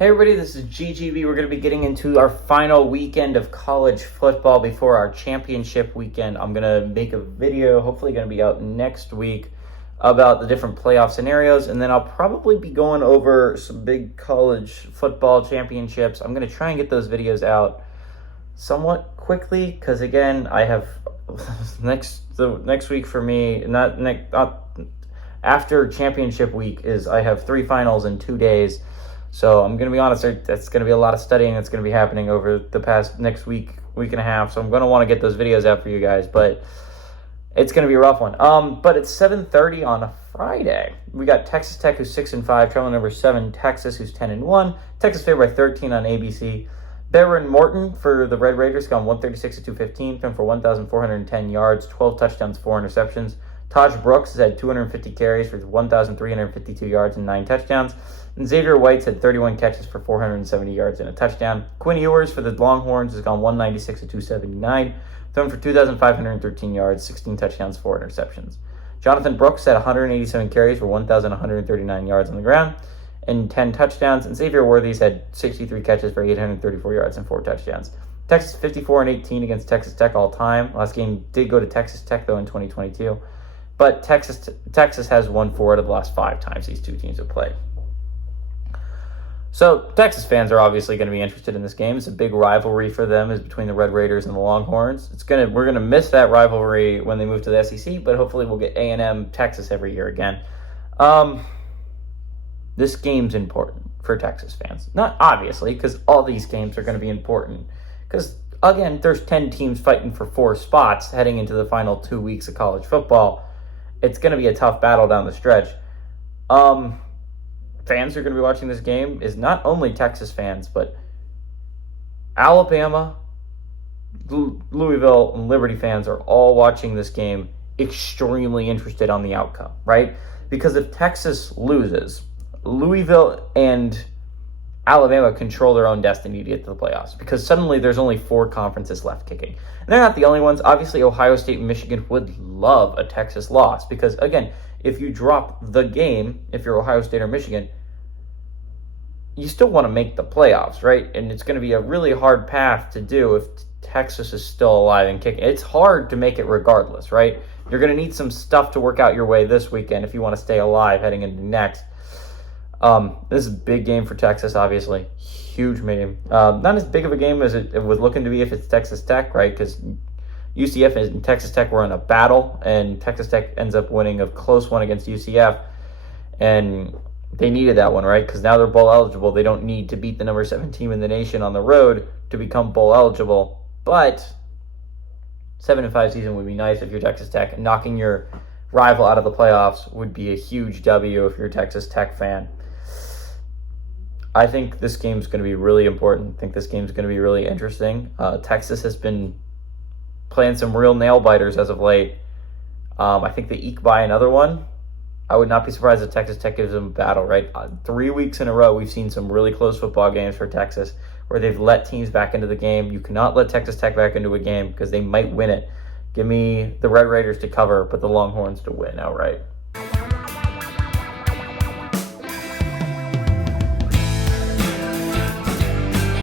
Hey everybody, this is GGB. We're going to be getting into our final weekend of college football before our championship weekend. I'm going to make a video, hopefully going to be out next week, about the different playoff scenarios, and then I'll probably be going over some big college football championships. I'm going to try and get those videos out somewhat quickly because, again, I have the next week for me, not after championship week, is I have 3 finals in 2 days. So I'm going to be honest, that's going to be a lot of studying that's going to be happening over the past next week and a half. So I'm going to want to get those videos out for you guys, but it's going to be a rough one. But it's 7:30 on a Friday. We got Texas Tech, who's 6-5, traveling number 7, Texas, who's 10-1. Texas favored by 13 on ABC. Behren Morton for the Red Raiders, gone 136-215, thrown for 1,410 yards, 12 touchdowns, 4 interceptions. Taj Brooks has had 250 carries for 1,352 yards and 9 touchdowns. And Xavier White's had 31 catches for 470 yards and a touchdown. Quinn Ewers for the Longhorns has gone 196-279, thrown for 2,513 yards, 16 touchdowns, 4 interceptions. Jonathan Brooks had 187 carries for 1,139 yards on the ground and 10 touchdowns. And Xavier Worthy's had 63 catches for 834 yards and 4 touchdowns. Texas 54-18 against Texas Tech all time. Last game did go to Texas Tech, though, in 2022. But Texas has won 4 out of the last 5 times these two teams have played. So Texas fans are obviously going to be interested in this game. It's a big rivalry for them, is between the Red Raiders and the Longhorns. We're going to miss that rivalry when they move to the SEC, but hopefully we'll get A&M Texas every year again. This game's important for Texas fans. Not obviously, because all these games are going to be important. Because, again, there's 10 teams fighting for 4 spots heading into the final 2 weeks of college football. It's going to be a tough battle down the stretch. Fans who are going to be watching this game is not only Texas fans, but Alabama, Louisville, and Liberty fans are all watching this game extremely interested on the outcome, right? Because if Texas loses, Louisville and Alabama control their own destiny to get to the playoffs, because suddenly there's only 4 conferences left kicking. And they're not the only ones. Obviously, Ohio State and Michigan would love a Texas loss, because, again, if you drop the game, if you're Ohio State or Michigan, you still want to make the playoffs, right? And it's going to be a really hard path to do if Texas is still alive and kicking. It's hard to make it regardless, right? You're going to need some stuff to work out your way this weekend if you want to stay alive heading into next. This is a big game for Texas, obviously. Huge game. Not as big of a game as it was looking to be if it's Texas Tech, right? Because UCF and Texas Tech were in a battle, and Texas Tech ends up winning a close one against UCF. And they needed that one, right? Because now they're bowl eligible. They don't need to beat the number 7 team in the nation on the road to become bowl eligible. But 7-5 season would be nice if you're Texas Tech. Knocking your rival out of the playoffs would be a huge W if you're a Texas Tech fan. I think this game's going to be really important. I think this game's going to be really interesting. Texas has been playing some real nail-biters as of late. I think they eke by another one. I would not be surprised if Texas Tech gives them a battle, right? 3 weeks in a row, we've seen some really close football games for Texas where they've let teams back into the game. You cannot let Texas Tech back into a game because they might win it. Give me the Red Raiders to cover, but the Longhorns to win outright.